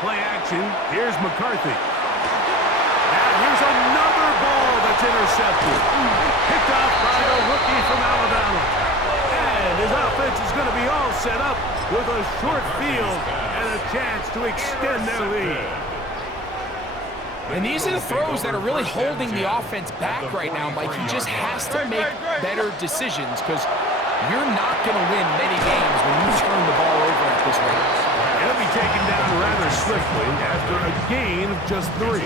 Play action. Here's McCarthy. And here's another ball that's intercepted. Picked off by the rookie from Alabama. And his offense is going to be all set up with a short field and a chance to extend their lead. And these are the throws that are really holding the offense back right now, Mike. He just has to make better decisions because you're not going to win many games when you turn the ball over at this rate. He'll be taken down rather swiftly after a gain of just 3.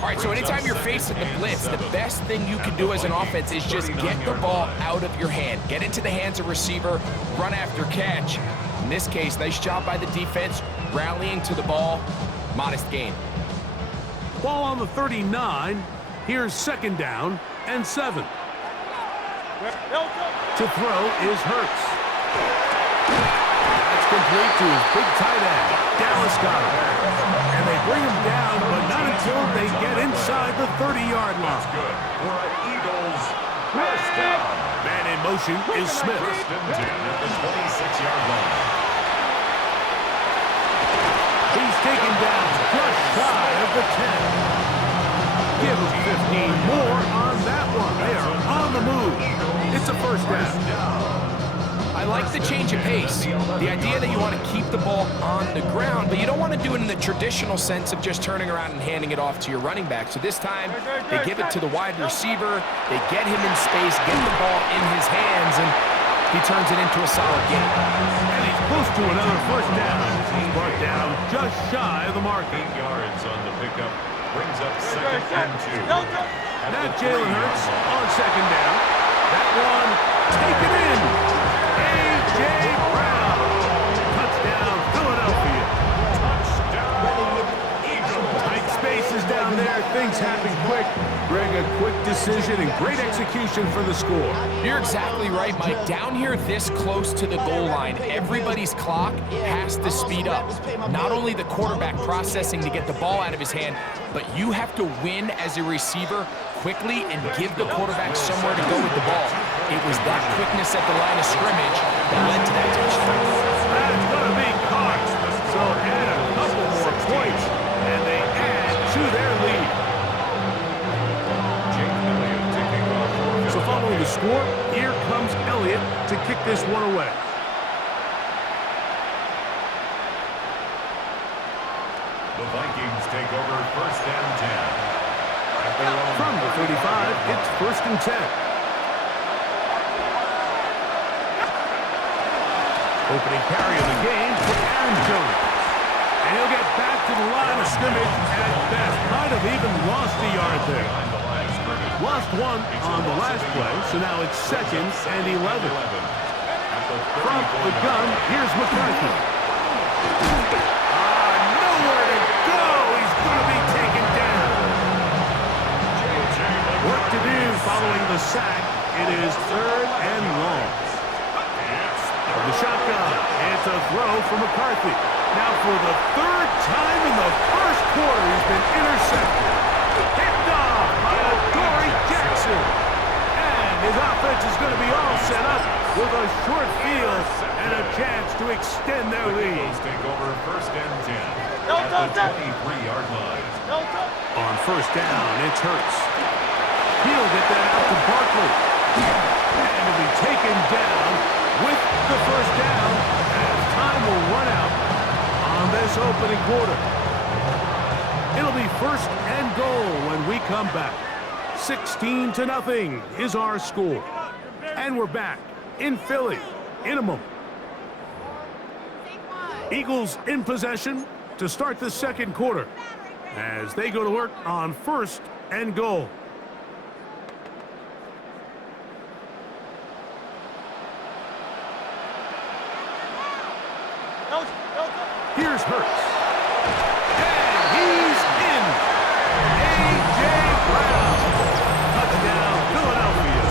All right, so anytime you're facing the blitz, the best thing you can do as an offense is just get the ball out of your hand. Get into the hands of receiver, run after catch. In this case, nice job by the defense, rallying to the ball, modest gain. Ball on the 39. Here's 2nd down and 7. To throw is Hurts. That's complete to his big tight end. Dallas got him. And they bring him down, but not until they get inside the 30-yard line. Man in motion is Smith. He's taken down just shy of the 10. Give him 15 more on that one. They are on the move. It's a 1st down. I like the change of pace. The idea that you want to keep the ball on the ground, but you don't want to do it in the traditional sense of just turning around and handing it off to your running back. So this time, they give it to the wide receiver. They get him in space, get the ball in his hands, and he turns it into a solid gain. And he's close to another 1st down. He's brought down just shy of the mark. 8 yards on the pickup. Brings up 2nd and 2. Now Jalen Hurts on 2nd down. That one taken in. A.J. Brown. Touchdown, Philadelphia. Touchdown, Eagles. Tight spaces down there. Things happen quick. Greg, a quick decision and great execution for the score. You're exactly right, Mike. Down here this close to the goal line, everybody's clock has to speed up. Not only the quarterback processing to get the ball out of his hand, but you have to win as a receiver quickly and give the quarterback somewhere to go with the ball. It was that quickness at the line of scrimmage that led to that touchdown. That's going to be caught. So add a couple more points, and they add to their lead. So following the score, here comes Elliott to kick this one away. The Vikings take over 1st and 10. From the 35, it's 1st and 10. Opening carry of the game for Aaron Jones. And he'll get back to the line of scrimmage at best. Might have even lost a yard there. Lost 1 on the last play, so now it's 2nd and 11. From the gun, here's McCarthy. Nowhere to go. He's going to be taken down. Work to do following the sack. It is 3rd and long. From the shotgun, it's a throw for McCarthy. Now for the 3rd time in the 1st quarter, he's been intercepted. Picked off by Dory Jackson. And his offense is going to be all set up with a short field and a chance to extend their lead. Take over 1st and 10 at the 23-yard line. On 1st down, it's Hurts. He'll get that out to Barkley. And he'll be taken down with the 1st down as time will run out on this opening quarter. It'll be 1st and goal when we come back. 16-0 is our score. And we're back in Philly in a moment. Eagles in possession to start the 2nd quarter as they go to work on 1st and goal. Here's Hurts. And he's in. A.J. Brown. Touchdown, Philadelphia.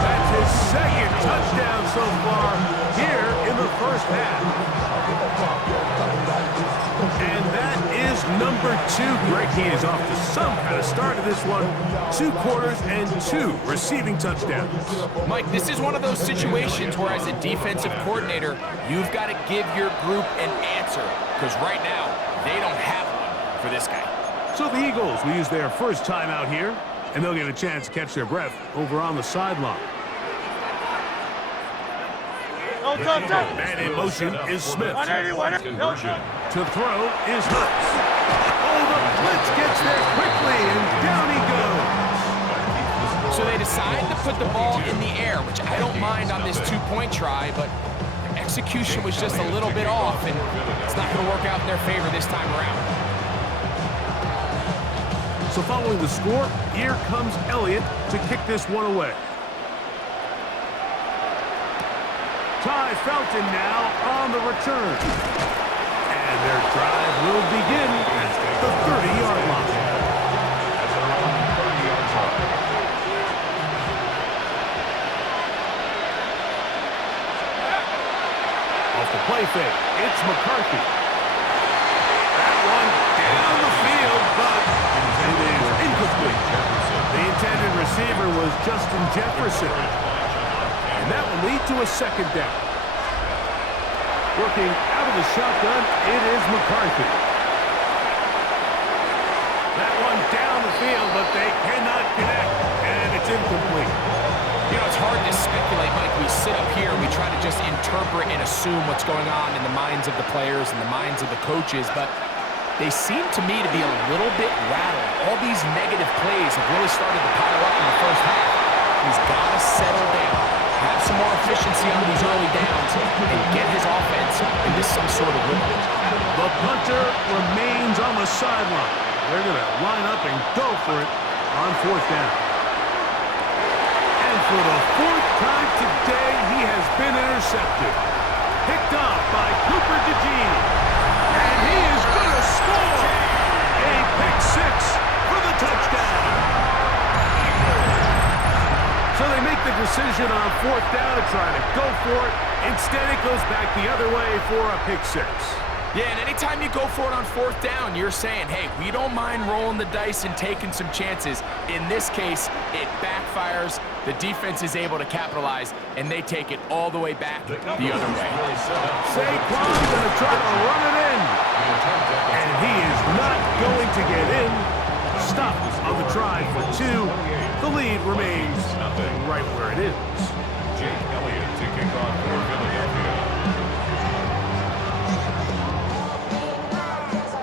That's his 2nd touchdown so far here in the 1st half. And that is is number 2. Greg, he is off to some kind of start of this one. 2 quarters and 2 receiving touchdowns. Mike, this is one of those situations where as a defensive coordinator, you've got to give your group an answer, because right now, they don't have one for this guy. So the Eagles will use their first time out here, and they'll get a chance to catch their breath over on the sideline. Man in motion is Smith. To throw is Hurts. Oh, the blitz gets there quickly, and down he goes. So they decide to put the ball in the air, which I don't mind on this 2-point try, but execution was just a little bit off, and it's not going to work out in their favor this time around. So following the score, here comes Elliott to kick this one away. Ty Felton now on the return. And their drive will begin at the 30-yard line. Off the play fake, it's McCarthy. That one down the field, but it is incomplete. The intended receiver was Justin Jefferson. And that will lead to a second down. Working out of the shotgun, it is McCarthy. That one down the field, but they cannot connect, and it's incomplete. You know, it's hard to speculate, Mike. We sit up here and we try to just interpret and assume what's going on in the minds of the players and the minds of the coaches, but they seem to me to be a little bit rattled. All these negative plays have really started to pile up in the first half. He's got to settle down, have some more efficiency on these early downs, and get his offense into some sort of rhythm. The punter remains on the sideline. They're going to line up and go for it on 4th down. And for the 4th time today, he has been intercepted. Picked off by Cooper DeJean. And he is going to score! A pick 6 for the touchdown. So they make the decision on 4th down to try to go for it. Instead, it goes back the other way for a pick 6. Yeah, and anytime you go for it on 4th down, you're saying, hey, we don't mind rolling the dice and taking some chances. In this case, it backfires. The defense is able to capitalize, and they take it all the way back the other way. Saquon's going to try to run it in. And he is not going to get in. Stop on the try for 2. The lead remains right where it is. Jake Elliott to kick off for Philadelphia.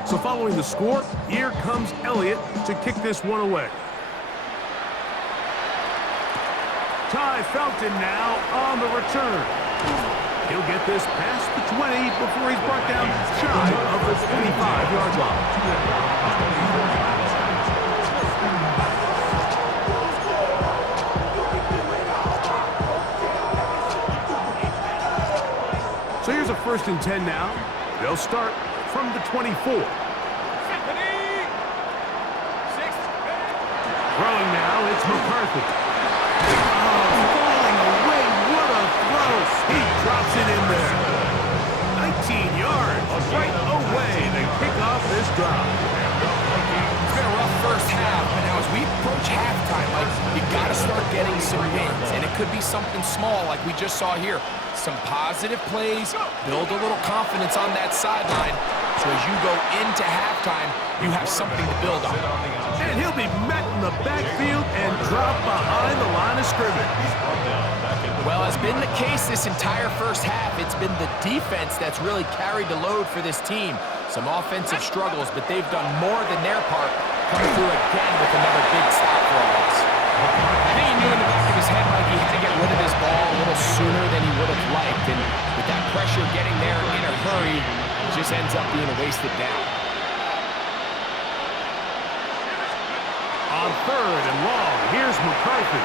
So following the score, here comes Elliott to kick this one away. Ty Felton now on the return. He'll get this past the 20 before he's brought down shy of the 25-yard line. So here's a 1st and 10 now. They'll start from the 24. Throwing now, it's McCarthy. Oh, falling away, what a throw. He drops it in there. 19 yards right away. They kick off this drive. It's been a rough first half, but now as we approach halftime, like, you got to start getting some wins, and it could be something small like we just saw here. Some positive plays, build a little confidence on that sideline, so as you go into halftime, you have something to build on. And he'll be met in the backfield and dropped behind the line of scrimmage. Well, as been the case this entire first half, it's been the defense that's really carried the load for this team. Some offensive struggles, but they've done more than their part, coming through again with another big stop for us. I think he knew in the back of his head, Mike, he had to get rid of his ball a little sooner than he would have liked, and with that pressure getting there in a hurry, it just ends up being a wasted down. On 3rd and long, here's McCarthy.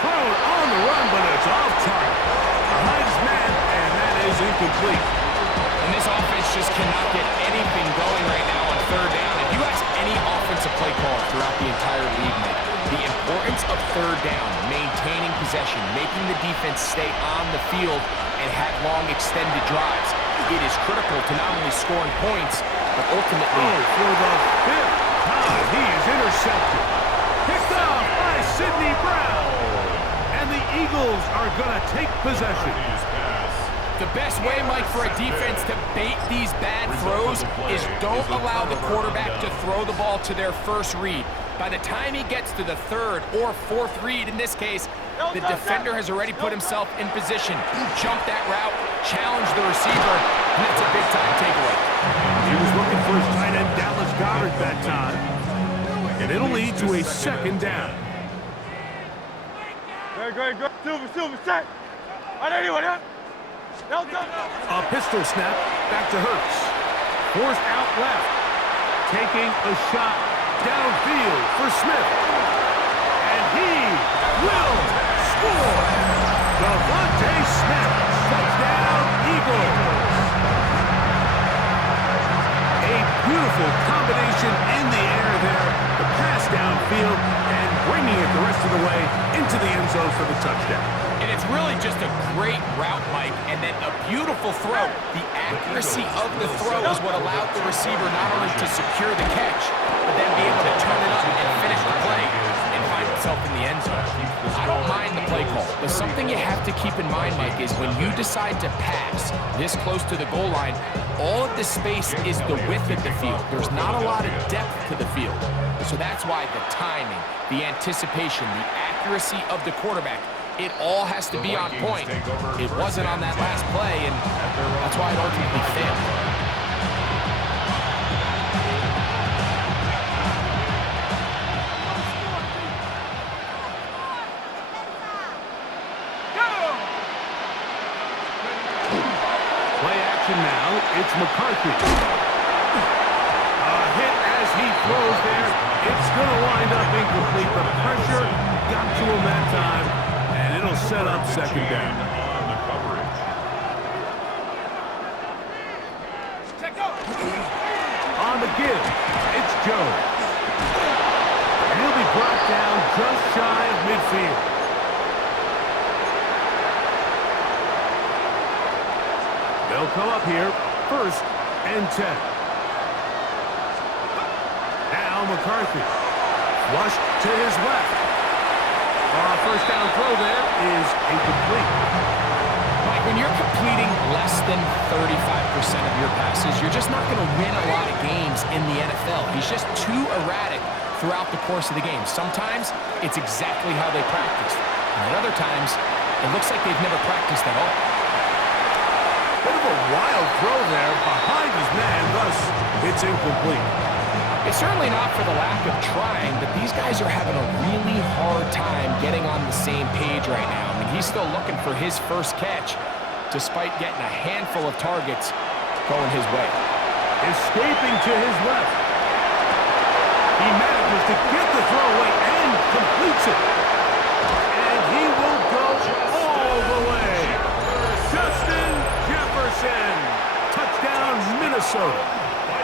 Thrown on the run, but it's off target. Behind his man, and that is incomplete. And this offense just cannot get anything going right now on 3rd down. If you ask any offensive play caller throughout the entire league, Mike, the importance of 3rd down, maintaining possession, making the defense stay on the field and have long extended drives. It is critical to not only scoring points, but but ultimately... Oh, for the fifth time, he is intercepted. Picked off by Sidney Brown. And the Eagles are going to take possession. The best way, Mike, for a defense to bait these bad throws is don't allow the quarterback to throw the ball to their first read. By the time he gets to the third or fourth read, in this case, the defender has already put himself in position, jumped that route, challenged the receiver, and that's a big-time takeaway. He was looking for his tight end, Dallas Goedert, that time. And it'll lead to a second down. Go. Silver, set. A pistol snap, back to Hurts. Forced out left. Taking a shot downfield for Smith. And he will score. Devontae Smith, touchdown Eagles. A beautiful combination in the air there. The pass downfield and bringing it the rest of the way into the end zone for the touchdown. And it's really just a great route, Mike, and then a beautiful throw. The accuracy of the throw is what allowed the receiver not only to secure the catch, but then be able to turn it up and finish the play and find himself in the end zone. I don't mind the play call, but something you have to keep in mind, Mike, is when you decide to pass this close to the goal line, all of the space is the width of the field. There's not a lot of depth to the field. So that's why the timing, the anticipation, the accuracy of the quarterback, it all has to be on point. It wasn't on that last play, and that's why it ultimately failed. Play action now. It's McCarthy. A hit as he throws there. It's going to wind up incomplete. The pressure got to him that time. It'll set up second down. On the give, it's Jones. And he'll be brought down just shy of midfield. They'll come up here, 1st and 10. Now McCarthy, flushed to his left. First down throw there is incomplete. Mike, when you're completing less than 35% of your passes, you're just not going to win a lot of games in the NFL. He's just too erratic throughout the course of the game. Sometimes it's exactly how they practice. And at other times, it looks like they've never practiced at all. Bit of a wild throw there behind his man, thus it's incomplete. It's certainly not for the lack of trying, but these guys are having a really hard time getting on the same page right now. I mean, he's still looking for his first catch, despite getting a handful of targets going his way. Escaping to his left. He manages to get the throw away and completes it. And he will go all the way. Justin Jefferson. Touchdown, Minnesota.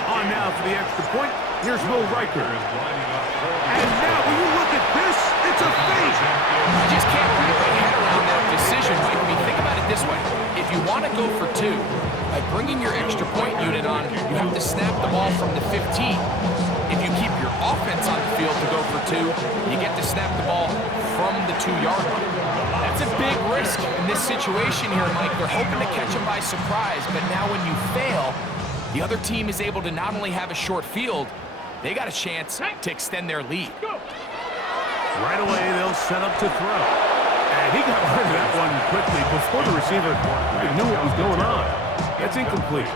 On now for the extra point. Here's Will Riker. And now, when you look at this, it's a fake. You just can't wrap your head around that decision, Mike. I mean, think about it this way. If you want to go for 2, by bringing your extra point unit on, you have to snap the ball from the 15. If you keep your offense on the field to go for 2, you get to snap the ball from the 2-yard line. That's a big risk in this situation here, Mike. They're hoping to catch him by surprise, but now when you fail, the other team is able to not only have a short field, they got a chance to extend their lead. Right away, they'll set up to throw. And he got rid of that one quickly before the receiver even knew what was going on. That's incomplete.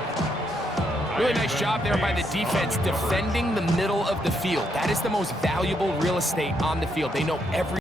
Really nice job there by the defense defending the middle of the field. That is the most valuable real estate on the field. They know every